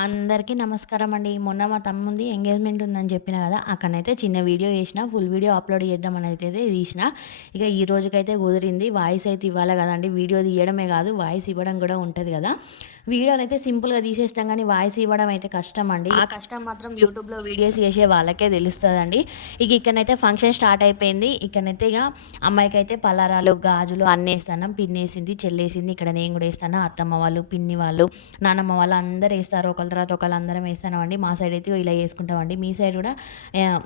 అందరికీ నమస్కారం అండి. మొన్న మా తమ్ముంది ఎంగేజ్‌మెంట్ ఉందని చెప్పిన కదా! అక్కడనైతే చిన్న వీడియో చేసిన. ఫుల్ వీడియో అప్‌లోడ్ చేద్దామని అయితే తీసిన. ఇక ఈ రోజుకైతే కుదిరింది. వాయిస్ అయితే ఇవ్వాలి కదండీ! వీడియో తీయడమే కాదు, వాయిస్ ఇవ్వడం కూడా ఉంటది కదా! వీడియోనైతే సింపుల్‌గా తీసేస్తాం కానీ, వాయిస్ ఇవ్వడం అయితే కష్టమండి. ఆ కష్టం మాత్రం యూట్యూబ్‌లో వీడియోస్ చేసే వాళ్ళకే తెలుస్తదండి. ఇక ఇక్కడనైతే ఫంక్షన్ స్టార్ట్ అయిపోయింది. ఇక్కడనైతే ఇక అమ్మాయికైతే పలారాలు, గాజులు అన్నీ ఏస్తాన్నాం. పిన్నేసింది, చెల్లేసింది. ఇక్కడ నేను కూడా ఏస్తాను. అత్తమ్మ వాళ్ళు, పిన్ని వాళ్ళు, నానమ్మ వాళ్ళు అందరూ ఏస్తారు. ఒకళ్ళ తర్వాత ఒకళ్ళు అందరం ఏస్తామండి. మా సైడ్ అయితే ఇలా చేసుకుంటామండి. మీ సైడ్ కూడా ఆహ్,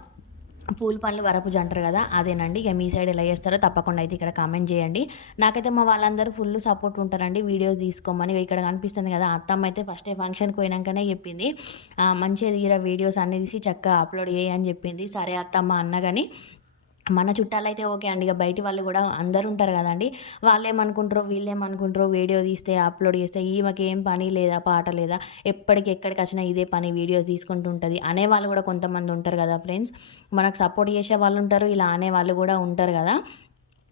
పూల పండ్లు వరపూజ అంటారు కదా! అదేనండి. ఇక మీ సైడ్ ఎలా చేస్తారో తప్పకుండా అయితే ఇక్కడ కామెంట్ చేయండి. నాకైతే మా వాళ్ళందరూ ఫుల్ సపోర్ట్ ఉంటారండి వీడియోస్ తీసుకోమని. ఇక్కడ కనిపిస్తుంది కదా! అత్తమ్మ అయితే ఫస్టే ఫంక్షన్‌కి పోయినంకనే చెప్పింది. మంచిగా తీయరా వీడియోస్ అన్నీ తీసి చక్కగా అప్‌లోడ్ చేయి అని చెప్పింది. సరే అత్తమ్మ అన్నా గాని మన చుట్టాలైతే ఓకే అండి. ఇక బయటి వాళ్ళు గూడా అందరూ ఉంటారు గదండీ! వాళ్ళేమనుకుంటారో, వీళ్ళేమనుకుంటారో వీడియో తీస్తే, అప్‌లోడ్ చేస్తే ఈమెకేం పని లేదా, పాట లేదా, ఎక్కడికచ్చినా ఇదే పని వీడియోస్ తీసుకుంటూ ఉంటది అనేవాళ్ళు గూడా కొంతమంది ఉంటారు గదా ఫ్రెండ్స్. మనకు సపోర్ట్ చేసే వాళ్ళుంటారు. ఇలా అనేవాళ్ళు గూడా ఉంటారు గదా!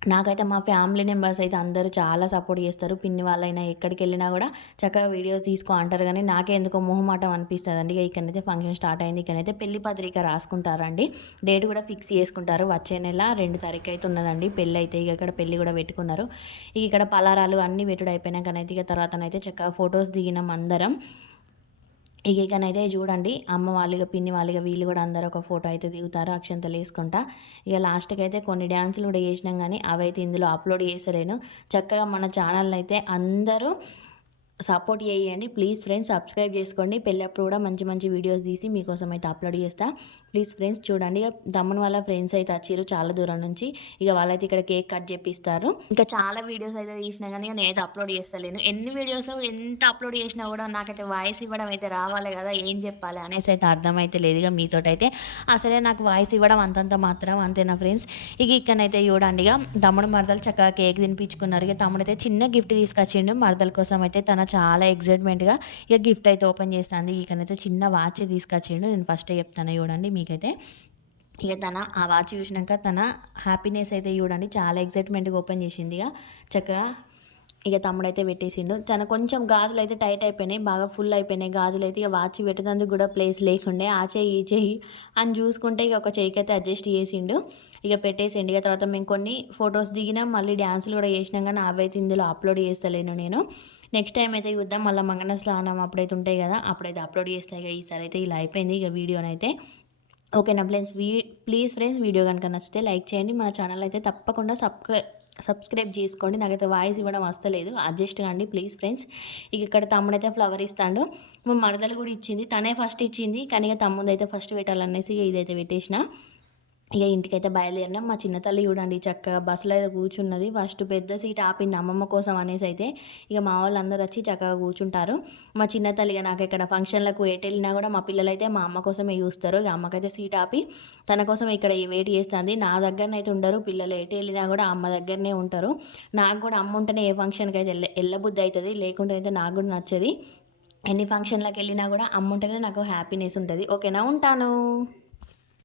నాకైతే మా ఫ్యామిలీ మెంబర్స్ అయితే అందరూ చాలా సపోర్ట్ చేస్తారు. పిన్ని వాళ్ళైనా ఎక్కడికెళ్ళినా గూడా చక్కగా వీడియోస్ తీసుకో అంటారు గానీ, నాకే ఎందుకో మొహమాటం అనిపిస్తదండి. ఇక ఇక్కడనైతే ఫంక్షన్ స్టార్ట్ అయింది. ఇక్కడనైతే పెళ్లి పత్రిక రాసుకుంటారండి. డేట్ కూడా ఫిక్స్ చేసుకుంటారు. వచ్చే నెల 2 తారీఖు అయితే ఉన్నదండి పెళ్లయితే. ఇక ఇక్కడ పెళ్లి కూడా పెట్టుకున్నారు. ఇక ఇక్కడ పలారాలు అన్నీ పెట్టుడు అయిపోయినాకనైతే ఇక తర్వాతనైతే చక్కగా ఫోటోస్ దిగినాం అందరం. ఇకనైతే చూడండి అమ్మ వాళ్ళు, ఇక పిన్ని వాళ్ళు, ఇక వీళ్ళు కూడా అందరూ ఒక ఫోటో అయితే దిగుతారు అక్షంతలేసుకుంటా. ఇక లాస్ట్‌కి అయితే కొన్ని డాన్సులు కూడా చేసినాం గానీ, అవైతే ఇందులో అప్‌లోడ్ చేస్తలేను. చక్కగా మన ఛానల్‌నైతే అందరూ సపోర్ట్ చేయండి. ప్లీజ్ ఫ్రెండ్స్ సబ్స్క్రైబ్ చేసుకోండి. పెళ్ళప్పుడు కూడా మంచి మంచి వీడియోస్ తీసి మీకోసం అయితే అప్‌లోడ్ చేస్తా. ప్లీజ్ ఫ్రెండ్స్ చూడండి. ఇక తమ్ముని వాళ్ళ ఫ్రెండ్స్ అయితే వచ్చిర్రు చాలా దూరం నుంచి. ఇక వాళ్ళైతే ఇక్కడ కేక్ కట్ చేపిస్తారు. ఇంకా చాలా వీడియోస్ అయితే తీసినా గానీ నేనైతే అప్‌లోడ్ చేస్తలేను. ఎన్ని వీడియోస్ ఎంత అప్‌లోడ్ చేసినా కూడా నాకైతే వాయిస్ ఇవ్వడం అయితే రావాలి కదా! ఏం చెప్పాలి అనేసి అయితే అర్థమైతే లేదు. ఇక మీతోటైతే అసలే నాకు వాయిస్ ఇవ్వడం అంతంత మాత్రం అంతేనా ఫ్రెండ్స్. ఇక ఇక్కడనైతే చూడండి ఇక తమ్ముడు మరదలు చక్కగా కేక్ తినిపించుకున్నారు. ఇక తమ్ముడైతే చిన్న గిఫ్ట్ తీసుకొచ్చిండు మరదల కోసం అయితే. తన చాలా ఎక్సైట్‌మెంట్‌గా ఇక గిఫ్ట్ అయితే ఓపెన్ చేస్తాంది. ఇకనైతే చిన్న వాచ్ తీసుకొచ్చిండు. నేను ఫస్టే చెప్తాను చూడండి మీకైతే. ఇక తన ఆ వాచ్ చూసినాక తన హ్యాపీనెస్ అయితే చూడండి చాలా ఎక్సైట్‌మెంట్‌గా ఓపెన్ చేసింది ఇగ. చక్కగా ఇక తమ్ముడైతే పెట్టేసిండు. తన కొంచెం గాజులైతే టైట్ అయిపోయినాయి. బాగా ఫుల్ అయిపోయినాయి గాజులైతే. ఇక వాచ్ పెట్టేందుకు కూడా ప్లేస్ లేకుండే. ఆ చెయ్యి, ఈ చెయ్యి అని చూసుకుంటే ఇక ఒక చెయ్యికైతే అడ్జస్ట్ చేసిండు. ఇక పెట్టేసిండు. ఇక తర్వాత మేము కొన్ని ఫోటోస్ దిగినాం. మళ్ళీ డాన్సులు కూడా చేసినాం గానీ అవైతే ఇందులో అప్‌లోడ్ చేస్తలేను నేను. నెక్స్ట్ టైమ్ అయితే చూద్దాం. మళ్ళీ మంగళ స్నానం అప్పుడైతే ఉంటాయి కదా! అప్పుడైతే అప్‌లోడ్ చేస్తా. ఇక ఈసారి అయితే ఇలా అయిపోయింది ఇక వీడియోనైతే. ఓకేనా ప్లీజ్ ఫ్రెండ్స్ వీడియో గనుక నచ్చితే లైక్ చేయండి. మన ఛానల్ అయితే తప్పకుండా సబ్స్క్రైబ్ చేసుకోండి. నాకైతే వాయిస్ ఇవ్వడం వస్తలేదు. అడ్జస్ట్ కండి ప్లీజ్ ఫ్రెండ్స్. ఇక ఇక్కడ తమ్ముడైతే ఫ్లవర్ ఇస్తాండు. మా మరదలు కూడా ఇచ్చింది. తనే ఫస్ట్ ఇచ్చింది. కానీ ఇక తమ్ముడైతే ఫస్ట్ పెట్టాలనేసి ఇక ఇదైతే పెట్టేసిన. ఇక ఇంటికైతే బయలుదేరినాం. మా చిన్న తల్లి చూడండి చక్కగా బస్సులో అయితే కూర్చున్నది. ఫస్ట్ పెద్ద సీట్ ఆపింది అమ్మమ్మ కోసం అనేసి అయితే. ఇక మా వాళ్ళందరూ వచ్చి చక్కగా కూర్చుంటారు. మా చిన్న తల్లి ఇక నాకు ఇక్కడ ఫంక్షన్‌లకు ఎటెళ్ళినా కూడా మా పిల్లలైతే మా అమ్మ కోసమే చూస్తారు. ఇక అమ్మకైతే సీట్ ఆపి తన కోసం ఇక్కడ వెయిట్ చేస్తుంది. నా దగ్గరనైతే ఉండరు పిల్లలు. ఎటు వెళ్ళినా కూడా అమ్మ దగ్గరనే ఉంటారు. నాకు కూడా అమ్మ ఉంటేనే ఏ ఫంక్షన్‌కి అయితే ఎల్లబుద్ధి అయితది. లేకుంటే అయితే నాకు కూడా నచ్చది. ఎన్ని ఫంక్షన్‌లకి వెళ్ళినా కూడా అమ్మ ఉంటేనే నాకు హ్యాపీనెస్ ఉంటది. ఓకేనా ఉంటాను.